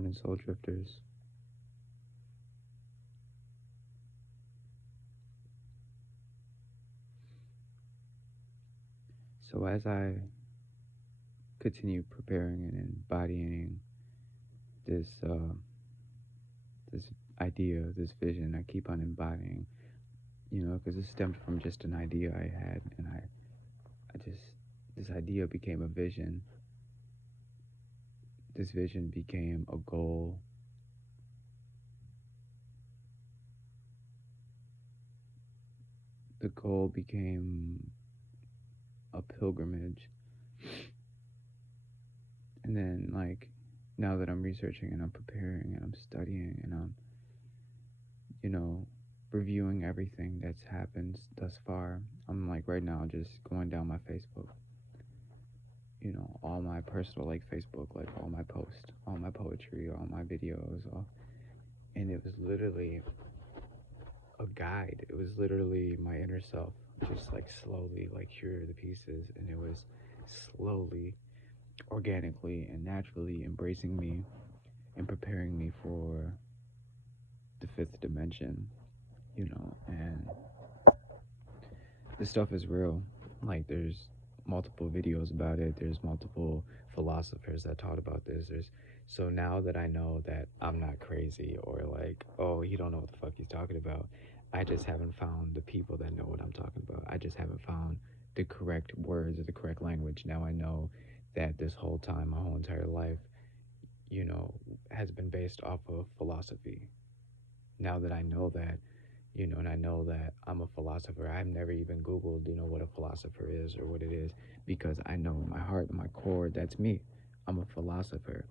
morning, soul drifters. So as I continue preparing and embodying this this idea, this vision, I keep on embodying, because it stemmed from just an idea I had, and this idea became a vision. This vision became a goal. The goal became a pilgrimage. And then, like, now that I'm researching and I'm preparing and I'm studying and I'm, reviewing everything that's happened thus far, I'm like right now just going down my Facebook, all my personal, like, Facebook, like all my posts, all my poetry, all my videos, and it was literally a guide. It was literally my inner self, just like slowly, like, here are the pieces, and it was slowly, organically, and naturally embracing me and preparing me for the fifth dimension, and this stuff is real. Like, there's multiple videos about it. There's multiple philosophers that taught about this. So now that I know that I'm not crazy, or like, oh, he don't know what the fuck he's talking about, I just haven't found the people that know what I'm talking about. I just haven't found the correct words or the correct language. Now I know that this whole time, my whole entire life, has been based off of philosophy. Now that I know that, and I know that I'm a philosopher, I've never even Googled, what a philosopher is or what it is, because I know in my heart, in my core, that's me. I'm a philosopher,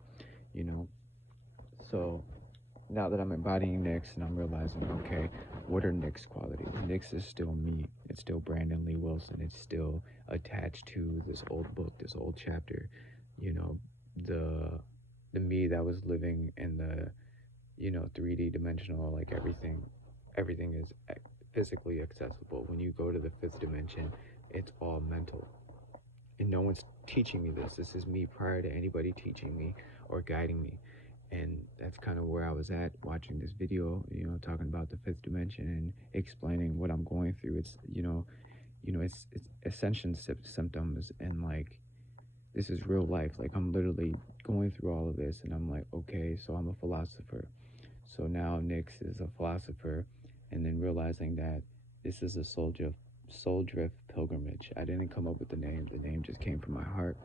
So now that I'm embodying Nyx and I'm realizing, okay, what are Nyx qualities? Nyx is still me. It's still Brandon Lee Wilson. It's still attached to this old book, this old chapter, the me that was living in the 3D dimensional, like everything is physically accessible. When you go to the fifth dimension, it's all mental, and no one's teaching me this is me prior to anybody teaching me or guiding me. And that's kind of where I was at watching this video, talking about the fifth dimension and explaining what I'm going through. It's it's ascension symptoms, and like, this is real life. Like, I'm literally going through all of this, and I'm like, okay, so I'm a philosopher. So now Nyx is a philosopher, and then realizing that this is a soul drift pilgrimage. I didn't come up with the name just came from my heart.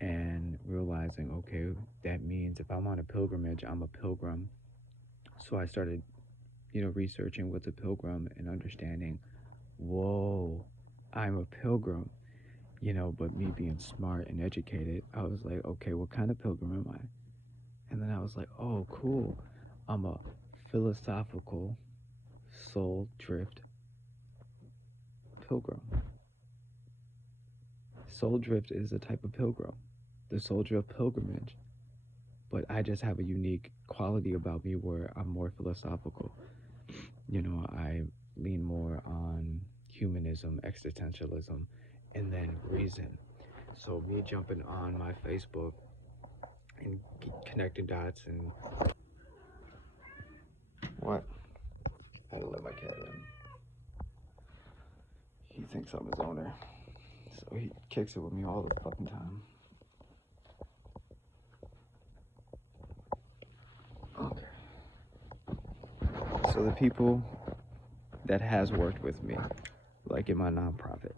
And realizing, okay, that means if I'm on a pilgrimage, I'm a pilgrim. So I started, researching what's a pilgrim and understanding, whoa, I'm a pilgrim. But me being smart and educated, I was like, okay, what kind of pilgrim am I? And then I was like, oh, cool. I'm a philosophical soul drift pilgrim. Soul drift is a type of pilgrim, the soul drift pilgrimage. But I just have a unique quality about me where I'm more philosophical. I lean more on humanism, existentialism, and then reason. So me jumping on my Facebook and connecting dots and what? I had to let my cat in. He thinks I'm his owner, so he kicks it with me all the fucking time. Okay. So the people that has worked with me, like in my nonprofit,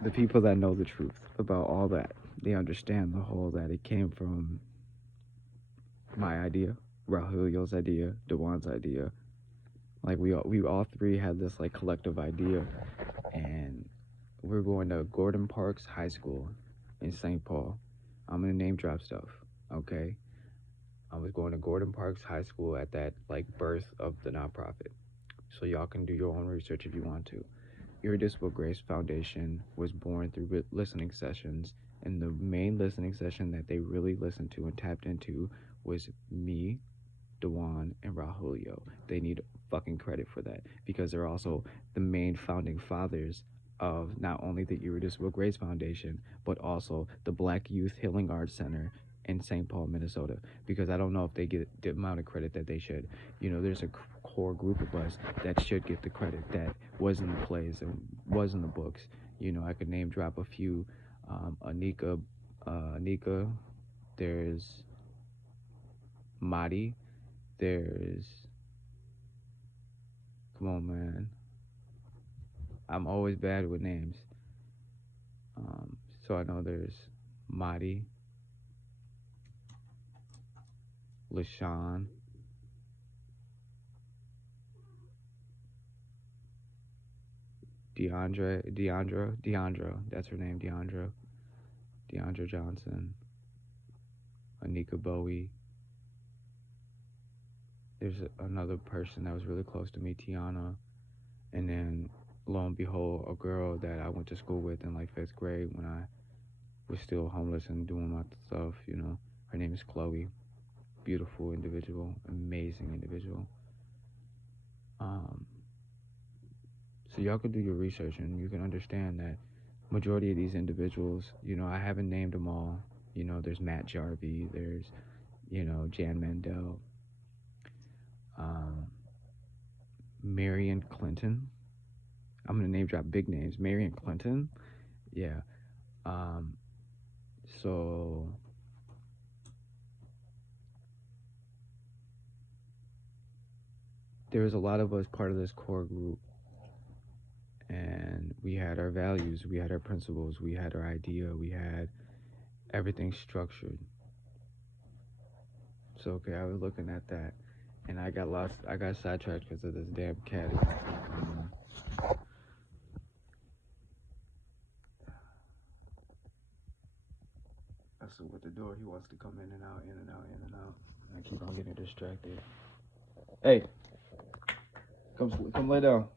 the people that know the truth about all that, they understand the whole that it came from my idea, Rahulio's idea, Dewan's idea. Like, we all three had this like collective idea, and we're going to Gordon Parks High School in St. Paul. I'm gonna name drop stuff, okay? I was going to Gordon Parks High School at that like birth of the nonprofit. So y'all can do your own research if you want to. Irreducible Grace Foundation was born through listening sessions, and the main listening session that they really listened to and tapped into was me, Dewan, and Rahulio. They need fucking credit for that, because they're also the main founding fathers of not only the Irreducible Grace Foundation, but also the Black Youth Healing Arts Center in St. Paul, Minnesota, because I don't know if they get the amount of credit that they should. There's a core group of us that should get the credit, that was in the plays and was in the books. I could name drop a few. Anika, there's Madi, there's, come on, man. I'm always bad with names. So I know there's Madi, LaShawn, Deandra, that's her name, Deandra Johnson, Anika Bowie. There's another person that was really close to me, Tiana, and then lo and behold, a girl that I went to school with in like 5th grade when I was still homeless and doing my stuff. Her name is Chloe. Beautiful individual, amazing individual. So y'all could do your research and you can understand that majority of these individuals, I haven't named them all. There's Matt Jarvie, there's, Jan Mandel, Marion Clinton. I'm gonna name drop big names. Marion Clinton, yeah. So there was a lot of us part of this core group, and we had our values, we had our principles, we had our idea, we had everything structured. So okay, I was looking at that, and I got lost. I got sidetracked because of this damn cat. So with the door, he wants to come in and out, in and out, in and out. I keep on getting distracted. Hey, come lay down.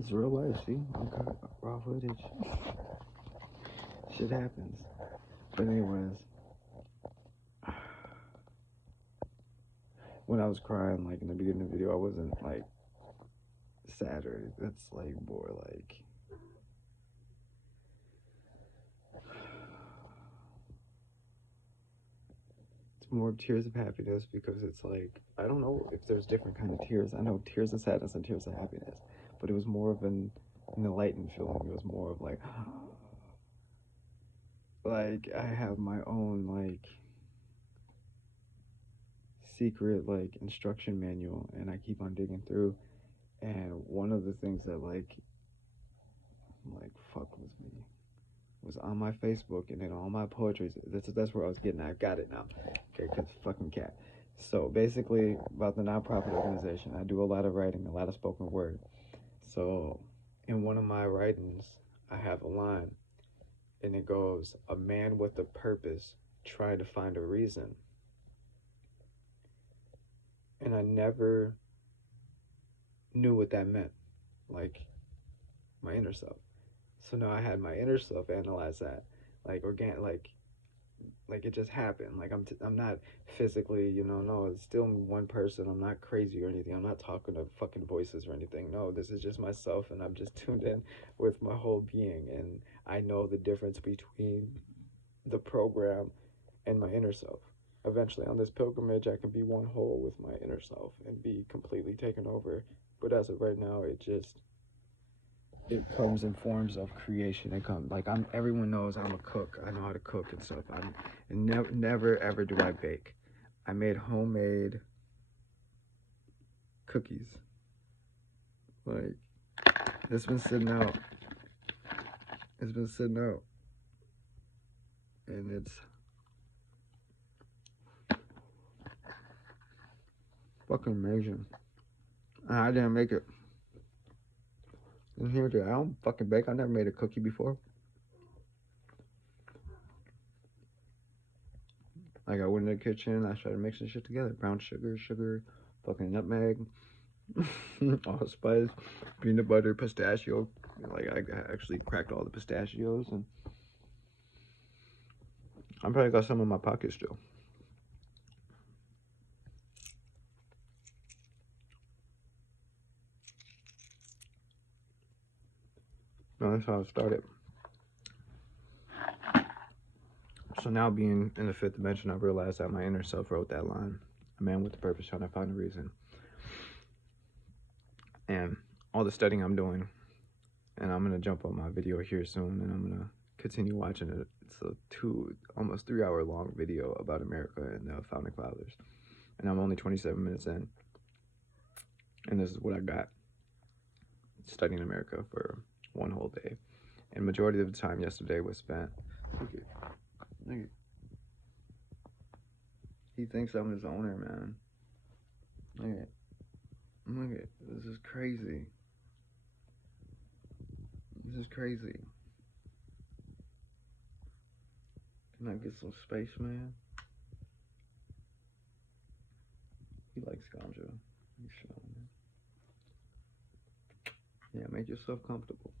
It's real life, see? Okay, raw footage. Shit happens. But anyways, when I was crying, like in the beginning of the video, I wasn't like sad or it's like more like it's more tears of happiness, because it's like I don't know if there's different kind of tears. I know tears of sadness and tears of happiness, but it was more of an enlightened feeling. It was more of like I have my own like secret like instruction manual, and I keep on digging through, and one of the things that like fuck with me was on my Facebook and then all my poetry. That's where I was getting at. I got it now. Okay, cause fucking cat. So basically about the nonprofit organization, I do a lot of writing, a lot of spoken word. So in one of my writings, I have a line, and it goes, "A man with a purpose trying to find a reason." And I never knew what that meant, like my inner self. So now I had my inner self analyze that, like like it just happened. Like I'm not physically, no, it's still one person. I'm not crazy or anything. I'm not talking to fucking voices or anything. No, this is just myself, and I'm just tuned in with my whole being, and I know the difference between the program and my inner self. Eventually, on this pilgrimage, I can be one whole with my inner self and be completely taken over. But as of right now, it comes in forms of creation. It comes like everyone knows I'm a cook. I know how to cook and stuff. Never ever do I bake. I made homemade cookies. Like, it's been sitting out. and it's fucking amazing. I didn't make it. And here, I don't fucking bake. I never made a cookie before. Like I went in the kitchen, I started mixing shit together: brown sugar, fucking nutmeg, allspice, peanut butter, pistachio. Like I actually cracked all the pistachios, and I probably got some in my pocket still. No, that's how it started. So now being in the fifth dimension, I realized that my inner self wrote that line: "A man with a purpose trying to find a reason." And all the studying I'm doing, and I'm gonna jump on my video here soon, and I'm gonna continue watching it. It's a almost 3 hour long video about America and the founding fathers, and I'm only 27 minutes in, and this is what I got studying America for one whole day. And majority of the time yesterday was spent. Look at, he thinks I'm his owner, man. Look at, this is crazy. This is crazy. Can I get some space, man? He likes ganja. Yeah, make yourself comfortable.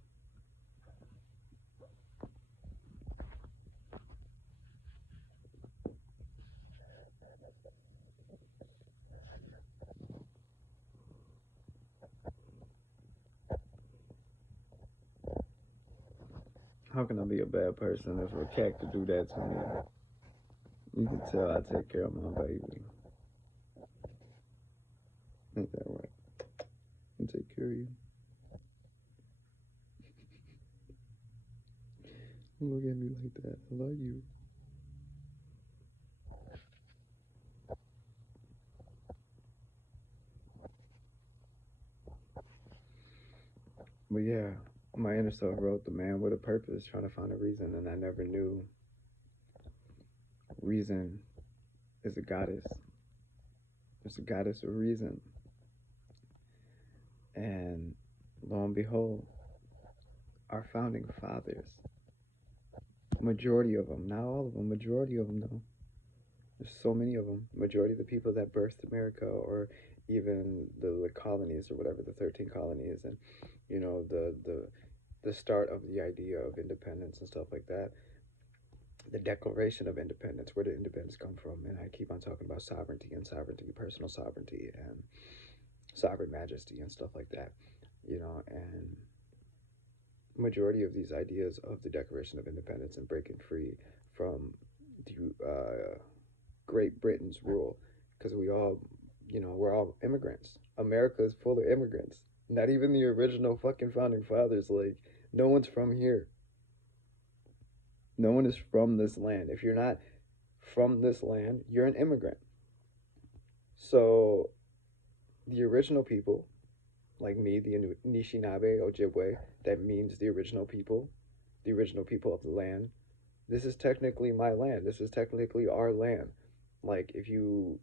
How can I be a bad person if a cat could do that to me? You can tell I take care of my baby. Ain't that right? I take care of you. Don't look at me like that. I love you. But yeah, my inner self wrote "The man with a purpose trying to find a reason," and I never knew reason is a goddess. It's a goddess of reason. And lo and behold, our founding fathers, majority of them, not all of them, majority of them though, there's so many of them, majority of the people that birthed America, or even the colonies or whatever, the 13 colonies, and you know the start of the idea of independence and stuff like that, the Declaration of Independence. Where did independence come from? And I keep on talking about sovereignty and sovereignty, personal sovereignty and sovereign majesty and stuff like that, you know. And majority of these ideas of the Declaration of Independence and breaking free from the Great Britain's rule, because we all, you know, we're all immigrants. America is full of immigrants. Not even the original fucking founding fathers. Like, no one's from here. No one is from this land. If you're not from this land, you're an immigrant. So, the original people, like me, the Anishinaabe, Ojibwe, that means the original people of the land. This is technically my land. This is technically our land. Like, if you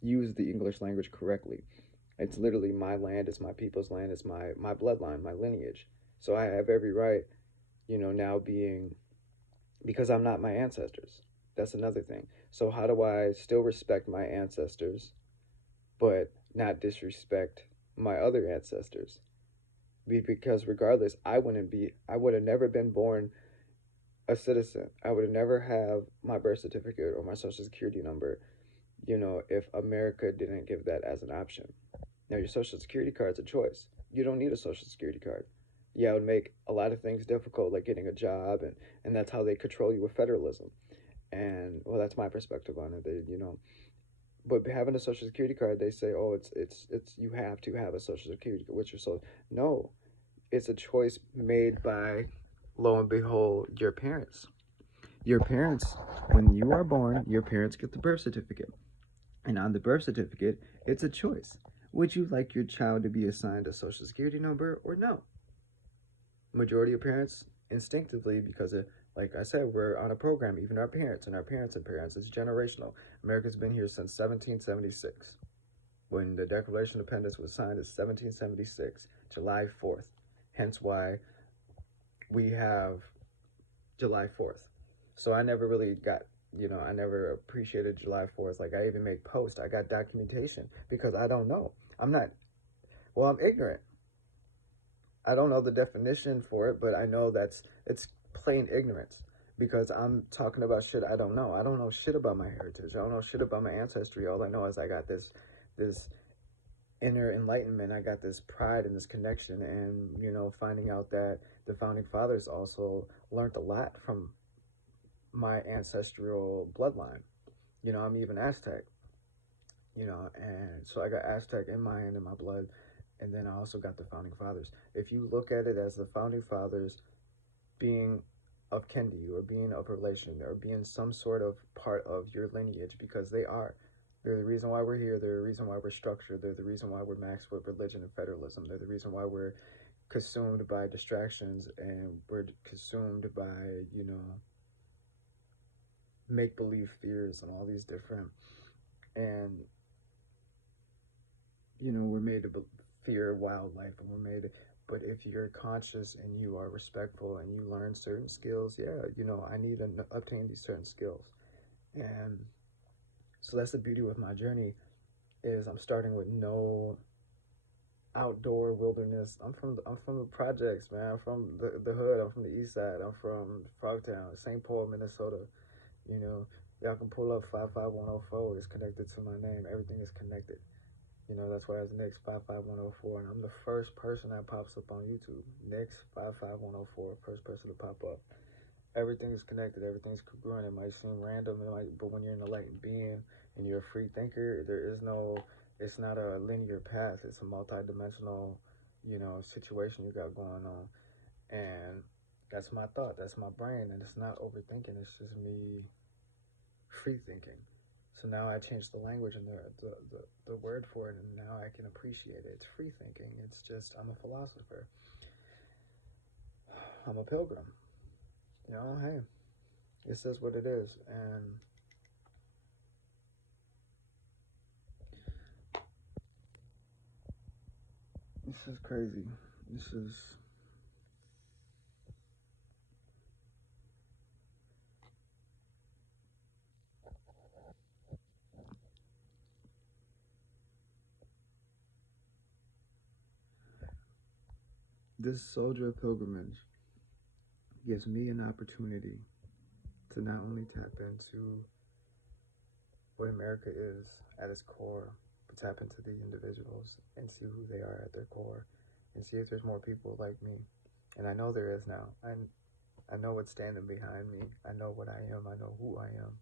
use the English language correctly, it's literally my land, it's my people's land, it's my bloodline, my lineage. So I have every right, you know, now being, because I'm not my ancestors. That's another thing. So how do I still respect my ancestors, but not disrespect my other ancestors? Because regardless, I would have never been born a citizen. I would have never have my birth certificate or my social security number, you know, if America didn't give that as an option. Now, your social security card is a choice. You don't need a social security card. Yeah, it would make a lot of things difficult, like getting a job, and that's how they control you with federalism. And well, that's my perspective on it. They, you know, but having a social security card, they say, oh, it's you have to have a social security card. What's your social? No, it's a choice made by, lo and behold, your parents. Your parents, when you are born, your parents get the birth certificate. And on the birth certificate, it's a choice. Would you like your child to be assigned a social security number or no? Majority of parents instinctively, because of Like I said, we're on a program, even our parents and our parents and parents. It's generational. America's been here since 1776. When the Declaration of Independence was signed, it's 1776, July 4th. Hence why we have July 4th. So I never really got, I never appreciated July 4th. Like I even make posts. I got documentation because I don't know. I'm not, well, I'm ignorant. I don't know the definition for it, but I know it's plain ignorance because I'm talking about shit I don't know. I don't know shit about my heritage. I don't know shit about my ancestry. All I know is I got this inner enlightenment. I got this pride and this connection, and finding out that the founding fathers also learned a lot from my ancestral bloodline. I'm even Aztec. And so I got Aztec in my blood, and then I also got the founding fathers. If you look at it as the founding fathers being of kin to you, or being of relation, or being some sort of part of your lineage, because they are. They're the reason why we're here. They're the reason why we're structured. They're the reason why we're maxed with religion and federalism. They're the reason why we're consumed by distractions, and we're consumed by, make believe fears and all these different, and we're made to fear wildlife, and we're made to, but if you're conscious and you are respectful and you learn certain skills, yeah, I need to obtain these certain skills. And so that's the beauty with my journey, is I'm starting with no outdoor wilderness. I'm from the projects, man. I'm from the hood. I'm from the east side. I'm from Frogtown, St. Paul, Minnesota. You know, y'all can pull up 55104. It's connected to my name. Everything is connected. That's why it's Nick's 55104, and I'm the first person that pops up on YouTube. Nick's 55104, first person to pop up. Everything is connected. Everything's congruent. It might seem random, but when you're in a enlightened being and you're a free thinker, there is no. It's not a linear path. It's a multi-dimensional, situation you got going on, and that's my thought. That's my brain, and it's not overthinking. It's just me free thinking. So now I changed the language and the word for it, and now I can appreciate it. It's free thinking. It's just, I'm a philosopher. I'm a pilgrim. Hey, it says what it is. And this is crazy. This is. This soldier pilgrimage gives me an opportunity to not only tap into what America is at its core, but tap into the individuals and see who they are at their core, and see if there's more people like me. And I know there is now. I know what's standing behind me. I know what I am. I know who I am.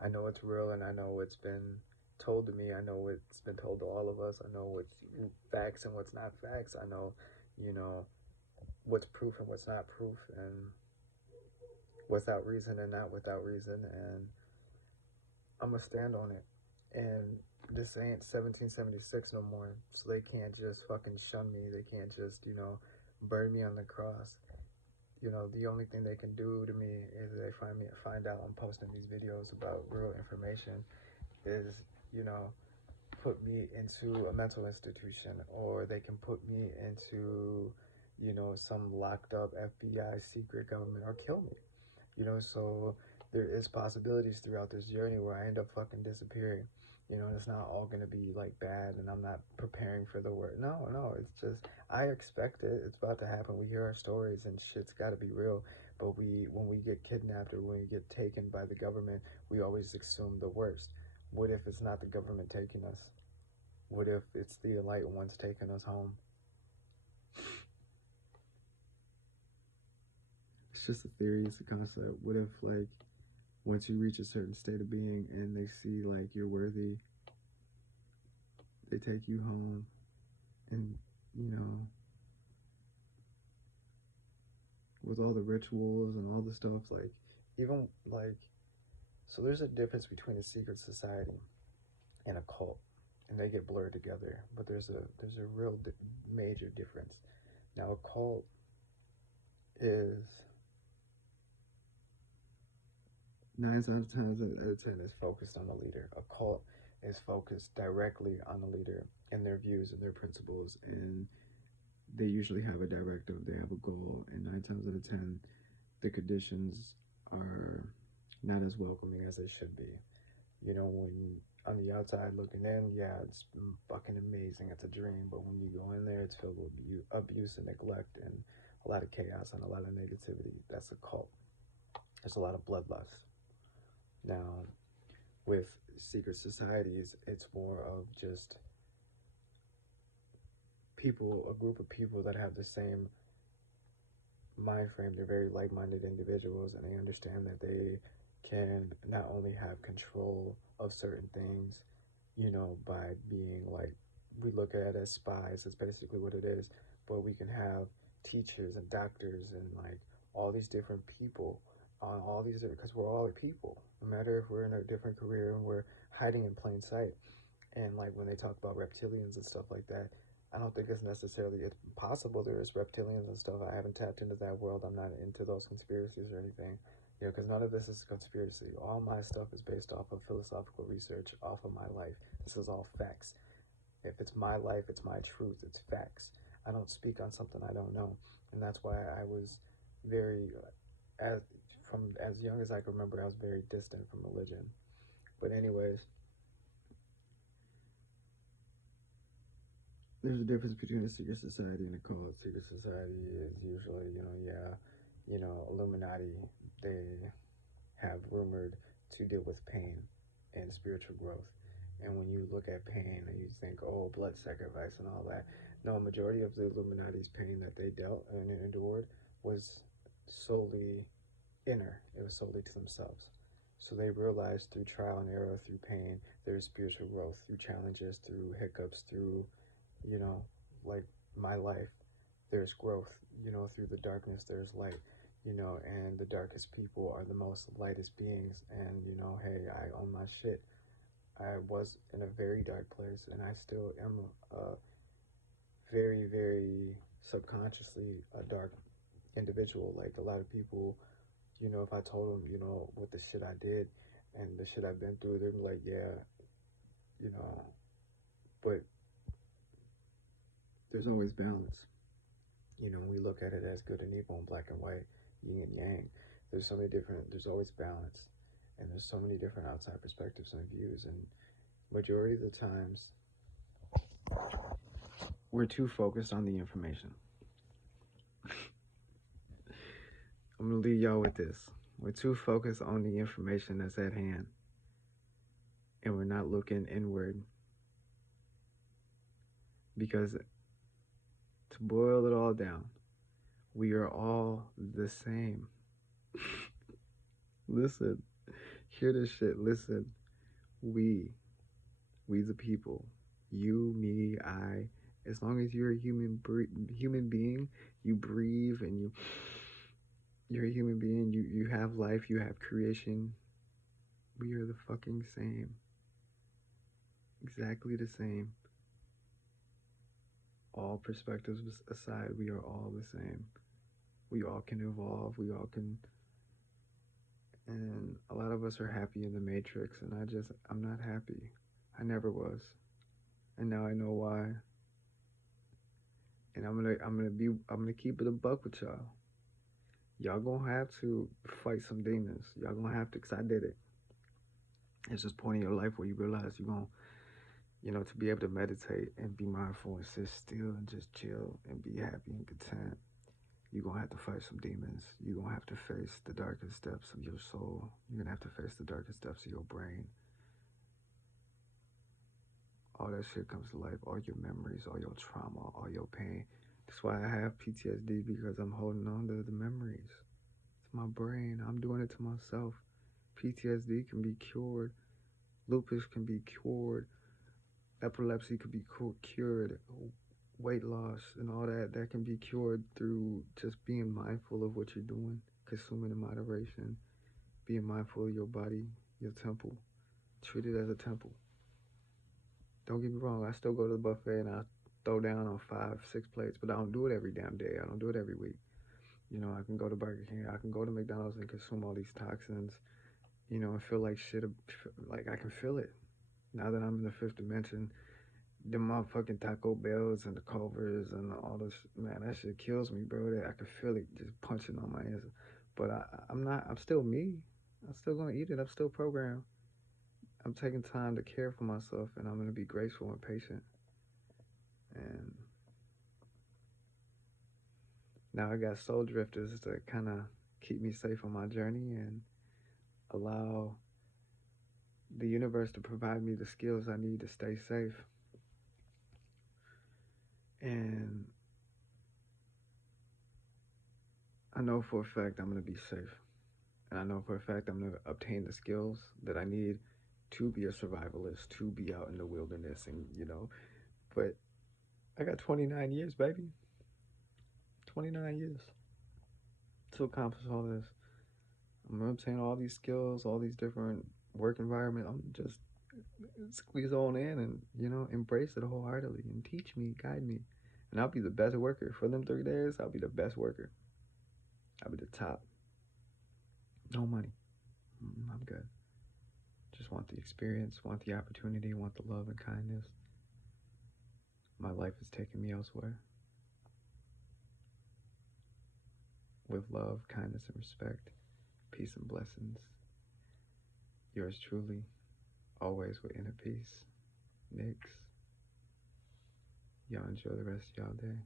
I know it's real, and I know what's been told to me. I know what's been told to all of us. I know what's facts and what's not facts. I know, you know, what's proof and what's not proof, and without reason and not without reason. And I'm gonna stand on it. And this ain't 1776 no more, so they can't just fucking shun me. They can't just, burn me on the cross. The only thing they can do to me is they find out I'm posting these videos about real information, is, you know, put me into a mental institution, or they can put me into, some locked up FBI secret government, or kill me. So there is possibilities throughout this journey where I end up fucking disappearing. It's not all gonna be like bad, and I'm not preparing for the worst. No, no, it's just I expect it. It's about to happen. We hear our stories, and shit's got to be real. But when we get kidnapped or when we get taken by the government, we always assume the worst. What if it's not the government taking us? What if it's the enlightened ones taking us home? It's just a theory. It's a concept. What if, like, once you reach a certain state of being and they see like you're worthy, they take you home, and you know with all the rituals and all the stuff, like, even like, so there's a difference between a secret society and a cult, and they get blurred together, but there's a real major difference. Now a cult is Nine times out of 10 is focused on the leader. A cult is focused directly on the leader and their views and their principles, and they usually have a directive. They have a goal, and 9 times out of 10, the conditions are not as welcoming as they should be. When on the outside looking in, yeah, it's fucking amazing. It's a dream, but when you go in there, it's filled with abuse and neglect and a lot of chaos and a lot of negativity. That's a cult. There's a lot of bloodlust. Now, with secret societies, it's more of just people, a group of people that have the same mind frame. They're very like minded individuals, and they understand that they can not only have control of certain things, by being like, we look at it as spies, that's basically what it is, but we can have teachers and doctors and like all these different people on all these, because we're all people, no matter if we're in a different career and we're hiding in plain sight. And like when they talk about reptilians and stuff like that, I don't think it's necessarily, it's possible there is reptilians and stuff. I haven't tapped into that world. I'm not into those conspiracies or anything. Because none of this is a conspiracy. All my stuff is based off of philosophical research, off of my life. This is all facts. If it's my life, it's my truth, it's facts. I don't speak on something I don't know. And that's why I was very, as from as young as I can remember, I was very distant from religion. But anyways, there's a difference between a secret society and a cult. Secret society is usually, yeah, Illuminati. They have rumored to deal with pain and spiritual growth. And when you look at pain and you think, oh, blood sacrifice and all that, no, majority of the Illuminati's pain that they dealt and endured was solely inner. It was solely to themselves. So they realized through trial and error, through pain, there's spiritual growth, through challenges, through hiccups, through, you know, like my life, there's growth, through the darkness, there's light, and the darkest people are the most lightest beings. And, hey, I own my shit. I was in a very dark place, and I still am very, very subconsciously a dark individual. Like a lot of people, if I told them, what the shit I did and the shit I've been through, they'd be like, yeah, you know, but there's always balance. We look at it as good and evil and black and white, yin and yang. There's always balance. And there's so many different outside perspectives and views. And majority of the times, we're too focused on the information. I'm going to leave y'all with this. We're too focused on the information that's at hand. And we're not looking inward. Because to boil it all down, we are all the same. Listen, hear this shit. Listen, we the people, you, me, I. As long as you're a human being, you breathe and you're a human being. You have life. You have creation. We are the fucking same. Exactly the same. All perspectives aside, we are all the same. We all can evolve. We all can. And a lot of us are happy in the matrix, and I'm not happy. I never was, and now I know why. And I'm gonna keep it a buck with y'all. Y'all gonna have to fight some demons. Y'all gonna have to, cause I did it. It's just point in your life where you realize you're gonna, to be able to meditate and be mindful and sit still and just chill and be happy and content. You're gonna have to fight some demons. You're gonna have to face the darkest depths of your soul. You're gonna have to face the darkest depths of your brain. All that shit comes to life, all your memories, all your trauma, all your pain. That's why I have PTSD, because I'm holding on to the memories. It's my brain. I'm doing it to myself. PTSD can be cured. Lupus can be cured. Epilepsy can be cured. Weight loss and all that can be cured through just being mindful of what you're doing, consuming in moderation, being mindful of your body, your temple. Treat it as a temple. Don't get me wrong, I still go to the buffet and I throw down on 5, 6 plates, but I don't do it every damn day. I don't do it every week. I can go to Burger King, I can go to McDonald's and consume all these toxins you know, and feel like shit. Like I can feel it now that I'm in the fifth dimension. The motherfucking Taco Bells and the Culvers and all this, man, that shit kills me, bro. That I can feel it just punching on my ass. But I'm not. I'm still me. I'm still gonna eat it. I'm still programmed. I'm taking time to care for myself, and I'm gonna be graceful and patient. And now I got soul drifters to kind of keep me safe on my journey and allow the universe to provide me the skills I need to stay safe. And I know for a fact I'm gonna be safe. And I know for a fact I'm gonna obtain the skills that I need to be a survivalist, to be out in the wilderness, and you know. But I got 29 years, baby. 29 years to accomplish all this. I'm gonna obtain all these skills, all these different work environment. I'm just squeeze on in and embrace it wholeheartedly and teach me, guide me, and I'll be the best worker for them 3 days. I'll be the best worker. I'll be the top. No money. I'm good. Just want the experience, want the opportunity, want the love and kindness. My life is taking me elsewhere. With love, kindness, and respect, peace and blessings. Yours truly, always with inner peace. Nix. Y'all enjoy the rest of y'all day.